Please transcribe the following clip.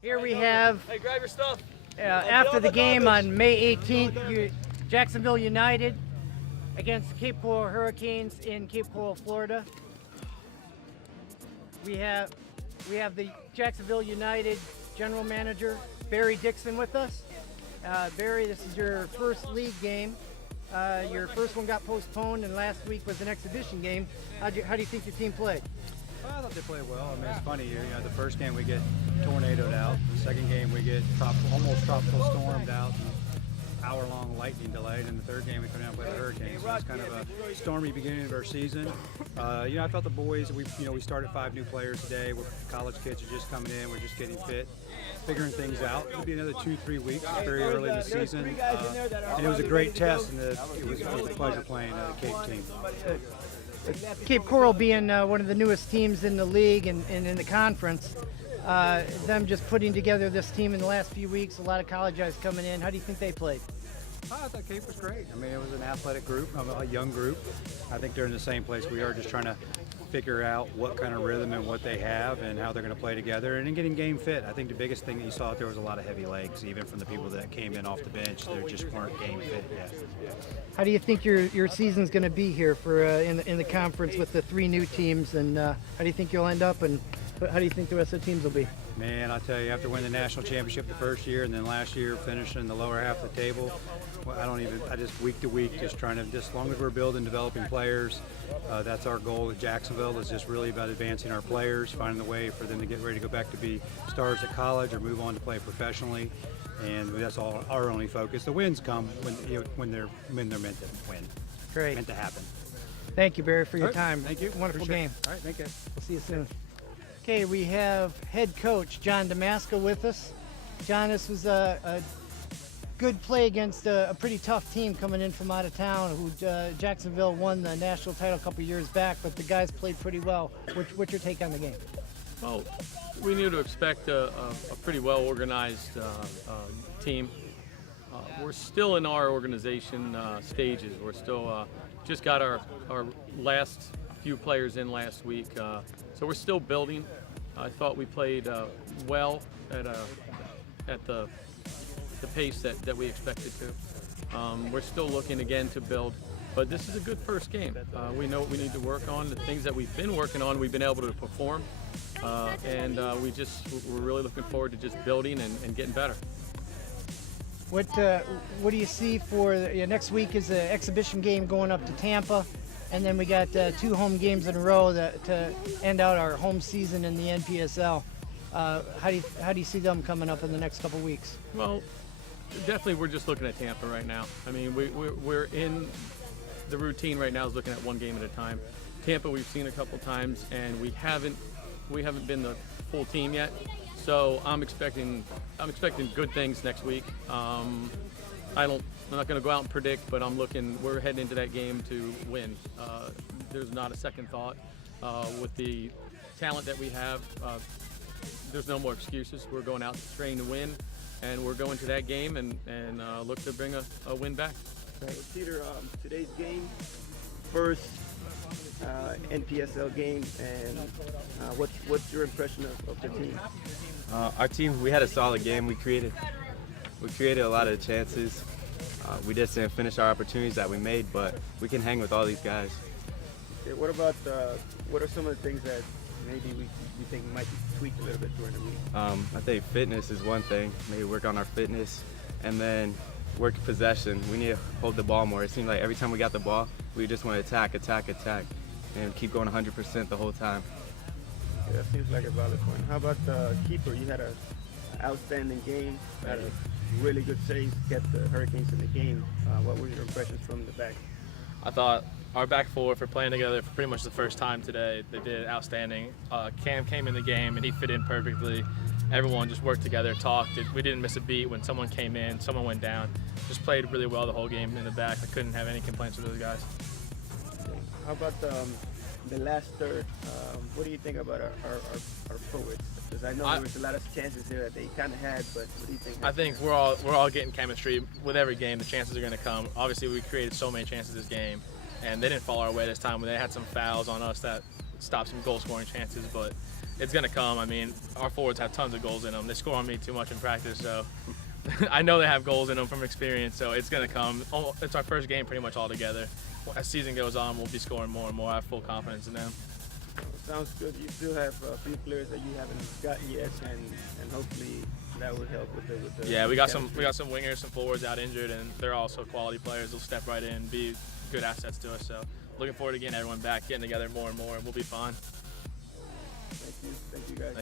Here we have, Hey, grab your stuff. after the game on May 18th, Jacksonville United against Cape Coral Hurricanes in Cape Coral, Florida. We have the Jacksonville United General Manager Barry Dixon with us. Barry, this is your first league game. Your first one got postponed, and last week was an exhibition game. How do you think your team played? I thought they played well. I mean, it's funny. The first game we get tornadoed out. The second game we get almost tropical stormed out. Hour-long lightning delay. And the third game we come down and play the Hurricanes. So it's kind of a stormy beginning of our season. I felt the boys. We started 5 new players today. College kids are just coming in. We're just getting fit, figuring things out. It'll be another 2-3 weeks. It's very early in the season, and it was a great test. And it was a pleasure playing the Cape team. Cape Coral being one of the newest teams in the league and in the conference, them just putting together this team in the last few weeks, a lot of college guys coming in. How do you think they played? I thought Cape was great. I mean, it was an athletic group, a young group. I think they're in the same place we are, just trying to figure out what kind of rhythm and what they have and how they're going to play together and in getting game fit. I think the biggest thing that you saw out there was a lot of heavy legs, even from the people that came in off the bench. They just weren't game fit yet. How do you think your season's going to be here for in the conference with the 3 new teams, and how do you think you'll end up, and how do you think the rest of the teams will be? Man, I tell you, after winning the national championship the first year and then last year finishing in the lower half of the table, I just week to week just trying to, just as long as we're building, developing players, that's our goal at Jacksonville, is just really about advancing our players, finding a way for them to get ready to go back to be stars at college or move on to play professionally. And that's all our only focus. The wins come when they're meant to win. Great. Meant to happen. Thank you, Barry, for your All right. time. Thank you. Wonderful Appreciate game. it. All right, thank you. We'll see you soon. Okay, we have head coach John Damasco with us. John, this was a good play against a pretty tough team coming in from out of town. Who Jacksonville won the national title a couple years back, but the guys played pretty well. What's your take on the game? Well, we knew to expect a pretty well-organized team. We're still in our organization stages. We're still just got our last few players in last week, so we're still building. I thought we played well at the pace that we expected to. We're still looking again to build, but this is a good first game. We know what we need to work on. The things that we've been working on, we've been able to perform, and we're really looking forward to just building and getting better. What do you see for next week? Is an exhibition game going up to Tampa, and then we got 2 home games in a row to end out our home season in the NPSL. How do you see them coming up in the next couple weeks? Well, definitely we're just looking at Tampa right now. I mean, we're in the routine right now is looking at 1 game at a time. Tampa we've seen a couple times, and we haven't been the full team yet. So I'm expecting good things next week. I'm not going to go out and predict, but we're heading into that game to win. There's not a second thought. With the talent that we have, there's no more excuses. We're going out to train to win, and we're going to that game and look to bring a win back. Right. So Teeter, today's game, first NPSL game, and what's your impression of the team? Our team, we had a solid game. We created a lot of chances. We just didn't finish our opportunities that we made, but we can hang with all these guys. Okay, what are some of the things that maybe you think might be tweaked a little bit during the week? I think fitness is one thing. Maybe work on our fitness, and then work possession. We need to hold the ball more. It seemed like every time we got the ball, we just want to attack, and keep going 100% the whole time. Yeah, that seems like a valid point. How about the keeper? You had an outstanding game, had a really good save, kept the Hurricanes in the game. What were your impressions from the back? I thought our back four, for playing together for pretty much the first time today, they did outstanding. Cam came in the game and he fit in perfectly. Everyone just worked together, talked. We didn't miss a beat. When someone came in, someone went down. Just played really well the whole game in the back. I couldn't have any complaints with those guys. How about the last third? What do you think about our forwards? Because I know there was a lot of chances there that they kind of had, but what do you think? I think we're all getting chemistry with every game. The chances are going to come. Obviously, we created so many chances this game, and they didn't fall our way this time. They had some fouls on us that stopped some goal-scoring chances, but it's going to come. I mean, our forwards have tons of goals in them. They score on me too much in practice, so I know they have goals in them from experience, so it's going to come. It's our first game pretty much all together. As season goes on, we'll be scoring more and more. I have full confidence in them. Sounds good. You still have a few players that you haven't gotten yet, and hopefully that will help with the Yeah, we got some wingers, some forwards out injured, and they're also quality players. They'll step right in, be good assets to us. So looking forward to getting everyone back, getting together more and more, and we'll be fine. Thank you guys.